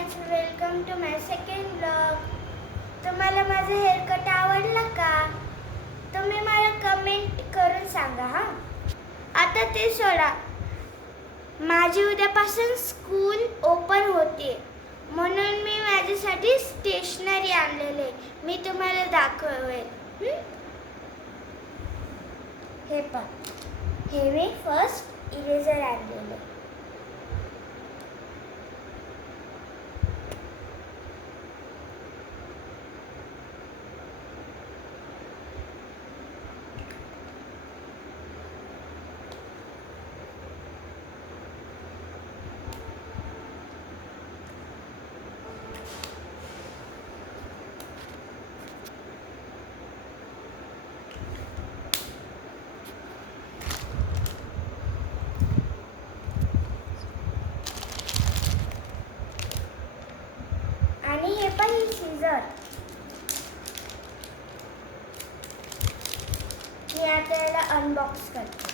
Guys, welcome to my second blog. तुम्हाला माझं haircut आवडलं का? तुम्ही मला कमेंट करून सांगा हा. आता ते सोडा, माझी उद्यापासून स्कूल ओपन होते, म्हणून मी माझ्यासाठी स्टेशनरी आणलेले मी तुम्हाला दाखवेल. हे पण हे मी फर्स्ट इरेझर आणलेले. आणि हे पण सीझर. मी आता याला अनबॉक्स करते.